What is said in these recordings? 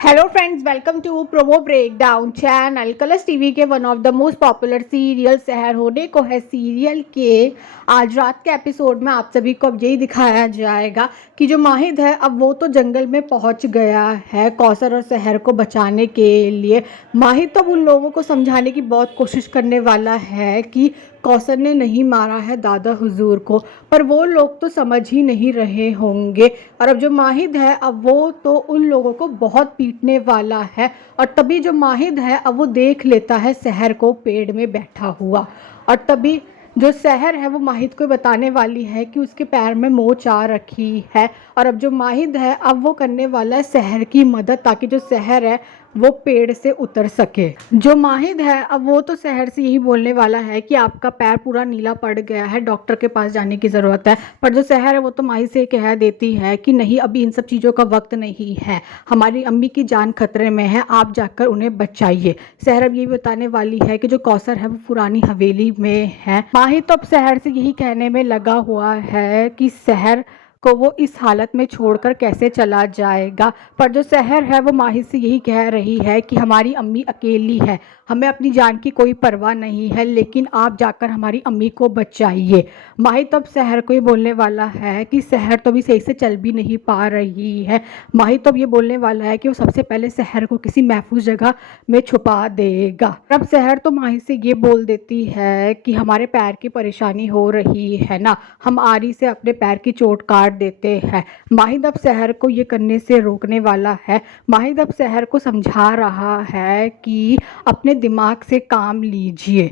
Hello friends, welcome to promo breakdown channel. Colors TV के one of the most popular serial Sehar होने को है serial के आज रात के एपिसोड में आप सभी को अब यही दिखाया जाएगा कि जो माहिद है अब वो तो जंगल में पहुंच गया है कौसर और सहर को बचाने के लिए। माहिद तो उन लोगों को समझाने की बहुत कोशिश करने वाला है कि कौसर ने नहीं मारा है दादा हुजूर को, पर वो लोग तो समझ ही नहीं रहे होंगे। और अब जो माहिद है अब वो तो उन लोगों को बहुत पीटने वाला है। और तभी जो माहिद है अब वो देख लेता है सहर को पेड़ में बैठा हुआ, और तभी जो सहर है वो माहिद को बताने वाली है कि उसके पैर में मोच आ रखी है। और अब जो माहिद है अब वो करने वाला है सहर की मदद, ताकि जो सहर है वो पेड़ से उतर सके। जो माहिद है अब वो तो सहर से यही बोलने वाला है कि आपका पैर पूरा नीला पड़ गया है, डॉक्टर के पास जाने की ज़रूरत है। पर जो सहर है वो तो माहिद से कह देती है कि नहीं, अभी इन सब चीज़ों का वक्त नहीं है, हमारी अम्मी की जान खतरे में है, आप जाकर उन्हें बचाइए। सहर अब यही बताने वाली है कि जो कौसर है वो पुरानी हवेली में है। माहिद तो अब सहर से यही कहने में लगा हुआ है कि सहर को वो इस हालत में छोड़कर कैसे चला जाएगा। पर जो सहर है वो माहिद से यही कह रही है कि हमारी अम्मी अकेली है, हमें अपनी जान की कोई परवाह नहीं है, लेकिन आप जाकर हमारी अम्मी को बचाइए। माहिद तो अब सहर को ही बोलने वाला है कि सहर तो अभी सही से चल भी नहीं पा रही है। माहिद तो अब ये बोलने वाला है कि वो सबसे पहले सहर को किसी महफूज जगह में छुपा देगा। अब सहर तो माहिद से ये बोल देती है कि हमारे पैर की परेशानी हो रही है ना, हम आरी से अपने पैर की चोट काट देते हैं। माहिद अब सहर को ये करने से रोकने वाला है। माहिद अब सहर को समझा रहा है कि अपने दिमाग से काम लीजिए।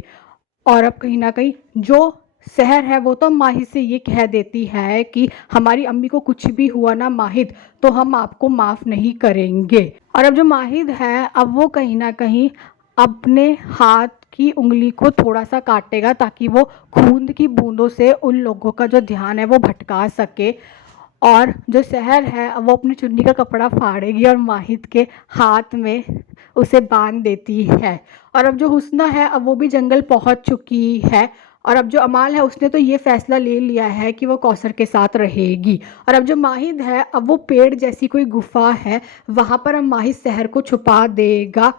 और अब कहीं ना कहीं जो सहर है वो तो माहिद से ये कह देती है कि हमारी अम्मी को कुछ भी हुआ ना माहिद, तो हम आपको माफ़ नहीं करेंगे। और अब जो माहिद है अब वो कहीं ना कहीं अपने हाथ की उंगली को थोड़ा सा काटेगा, ताकि वो खून की बूंदों से उन लोगों का जो ध्यान है वो भटका सके। और जो सहर है वो अपनी चुन्नी का कपड़ा फाड़ेगी और माहिद के हाथ में उसे बांध देती है। और अब जो हुस्ना है अब वो भी जंगल पहुंच चुकी है। और अब जो अमाल है उसने तो ये फैसला ले लिया है कि वो कौसर के साथ रहेगी। और अब जो माहिद है अब वो पेड़ जैसी कोई गुफा है, वहाँ पर अब माहिद सहर को छुपा देगा।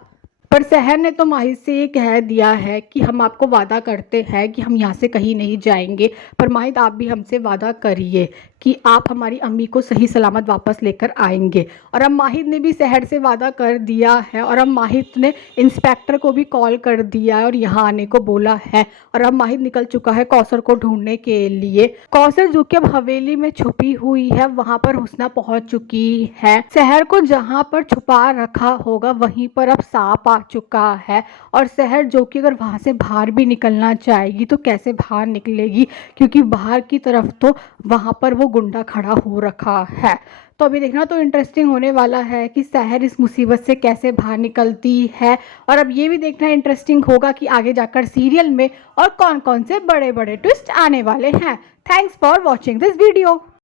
पर सहर ने तो माहिद से ये कह दिया है कि हम आपको वादा करते हैं कि हम यहाँ से कहीं नहीं जाएंगे, पर माहिद आप भी हमसे वादा करिए कि आप हमारी अम्मी को सही सलामत वापस लेकर आएंगे। और अब माहिद ने भी सहर से वादा कर दिया है। और अब माहिद ने इंस्पेक्टर को भी कॉल कर दिया है और यहाँ आने को बोला है। और अब माहिद निकल चुका है कौसर को ढूंढने के लिए। कौसर जो कि अब हवेली में छुपी हुई है वहां पर हुस्ना पहुंच चुकी है। सहर को जहां पर छुपा रखा होगा वहीं पर अब सांप आ चुका है। और सहर जो कि अगर वहां से बाहर भी निकलना चाहेगी तो कैसे बाहर निकलेगी, क्योंकि बाहर की तरफ तो वहां पर वो गुंडा खड़ा हो रखा है। तो अभी देखना तो इंटरेस्टिंग होने वाला है कि सहर इस मुसीबत से कैसे बाहर निकलती है। और अब ये भी देखना इंटरेस्टिंग होगा कि आगे जाकर सीरियल में और कौन कौन से बड़े बड़े ट्विस्ट आने वाले हैं। Thanks for watching this video.